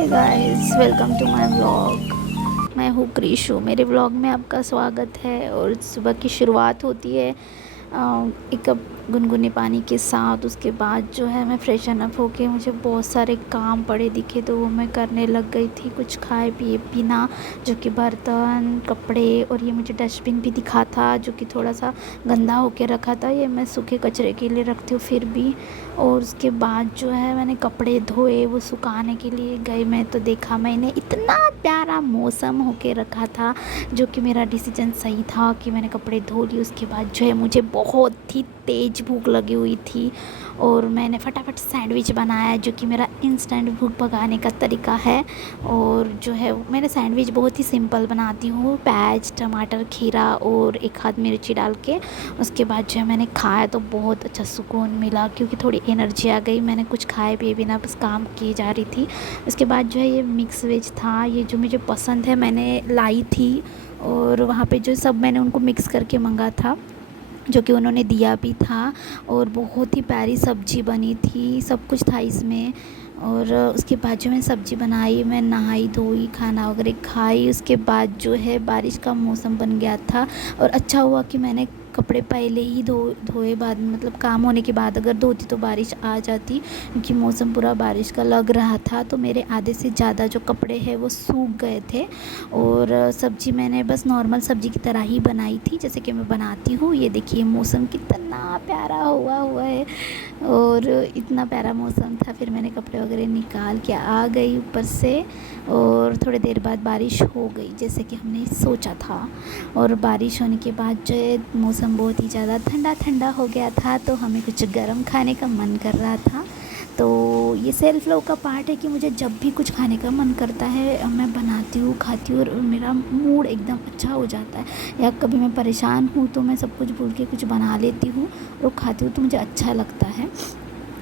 Hey guys, welcome to my vlog. मैं हूँ क्रिशु। मेरे व्लॉग में आपका स्वागत है। और सुबह की शुरुआत होती है एक कप गुनगुने पानी के साथ। उसके बाद जो है मैं फ्रेशन अप होके, मुझे बहुत सारे काम पड़े दिखे तो वो मैं करने लग गई थी। कुछ खाए पिए बिना, जो कि बर्तन, कपड़े, और ये मुझे डस्टबिन भी दिखा था जो कि थोड़ा सा गंदा होके रखा था। ये मैं सूखे कचरे के लिए रखती हूँ फिर भी। और उसके बाद जो है मैंने कपड़े धोए, वो सुखाने के लिए गई मैं तो देखा मैंने इतना प्यारा मौसम होके रखा था, जो कि मेरा डिसीजन सही था कि मैंने कपड़े धो लिए। उसके बाद जो है मुझे बहुत ही तेज़ भूख लगी हुई थी और मैंने फटाफट सैंडविच बनाया, जो कि मेरा इंस्टेंट भूख भगाने का तरीका है। और जो है मैंने सैंडविच बहुत ही सिंपल बनाती हूँ, प्याज, टमाटर, खीरा और एक हाथ मिर्ची डाल के। उसके बाद जो है मैंने खाया तो बहुत अच्छा सुकून मिला, क्योंकि थोड़ी एनर्जी आ गई। मैंने कुछ खाए पिए बिना बस काम किए जा रही थी। उसके बाद जो है ये मिक्स वेज था, ये जो मुझे पसंद है मैंने लाई थी। और वहाँ पे जो सब मैंने उनको मिक्स करके मंगा था, जो कि उन्होंने दिया भी था। और बहुत ही प्यारी सब्ज़ी बनी थी, सब कुछ था इसमें। और उसके बाद जो मैं सब्ज़ी बनाई, मैं नहाई धोई, खाना वगैरह खाई। उसके बाद जो है बारिश का मौसम बन गया था। और अच्छा हुआ कि मैंने कपड़े पहले ही धोए बाद में, मतलब काम होने के बाद अगर धोती तो बारिश आ जाती, क्योंकि मौसम पूरा बारिश का लग रहा था। तो मेरे आधे से ज़्यादा जो कपड़े हैं वो सूख गए थे। और सब्ज़ी मैंने बस नॉर्मल सब्ज़ी की तरह ही बनाई थी, जैसे कि मैं बनाती हूँ। ये देखिए मौसम कितना प्यारा हुआ है, और इतना प्यारा मौसम था। फिर मैंने कपड़े वगैरह निकाल के आ गई ऊपर से, और थोड़ी देर बाद बारिश हो गई जैसे कि हमने सोचा था। और बारिश होने के बाद जो है मौसम बहुत ही ज़्यादा ठंडा ठंडा हो गया था, तो हमें कुछ गर्म खाने का मन कर रहा था। तो ये सेल्फ लव का पार्ट है कि मुझे जब भी कुछ खाने का मन करता है मैं बनाती हूँ, खाती हूँ, और मेरा मूड एकदम अच्छा हो जाता है। या कभी मैं परेशान हूँ तो मैं सब कुछ भूल के कुछ बना लेती हूँ और खाती हूँ, तो मुझे अच्छा लगता है।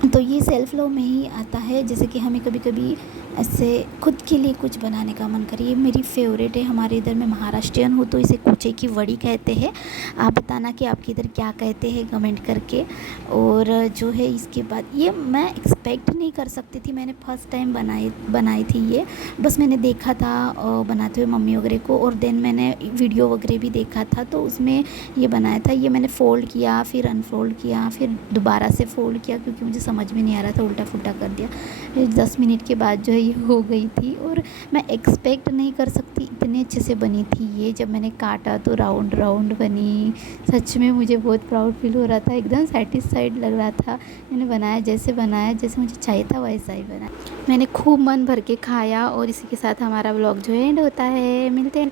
तो ये सेल्फ़ लव में ही आता है। जैसे कि हमें कभी कभी ऐसे खुद के लिए कुछ बनाने का मन करे। ये मेरी फेवरेट है। हमारे इधर, मैं महाराष्ट्रियन हूँ तो इसे कूचे की वड़ी कहते हैं। आप बताना कि आपके इधर क्या कहते हैं कमेंट करके। और जो है इसके बाद ये मैं एक्सपेक्ट नहीं कर सकती थी, मैंने फ़र्स्ट टाइम बनाई थी ये। बस मैंने देखा था बनाते हुए मम्मी वगैरह को, और देन मैंने वीडियो वगैरह भी देखा था तो उसमें ये बनाया था। ये मैंने फ़ोल्ड किया, फिर अनफ़ोल्ड किया, फिर दोबारा से फ़ोल्ड किया, क्योंकि मुझे समझ में नहीं आ रहा था, उल्टा फुल्टा कर दिया। फिर 10 मिनट के बाद जो है ये हो गई थी। और मैं एक्सपेक्ट नहीं कर सकती इतने अच्छे से बनी थी ये। जब मैंने काटा तो राउंड राउंड बनी। सच में मुझे बहुत प्राउड फील हो रहा था, एकदम सेटिस्फाइड लग रहा था। मैंने बनाया जैसे मुझे चाहिए था वैसा ही बना। मैंने खूब मन भर के खाया। और इसी के साथ हमारा व्लॉग जो है एंड होता है। मिलते हैं।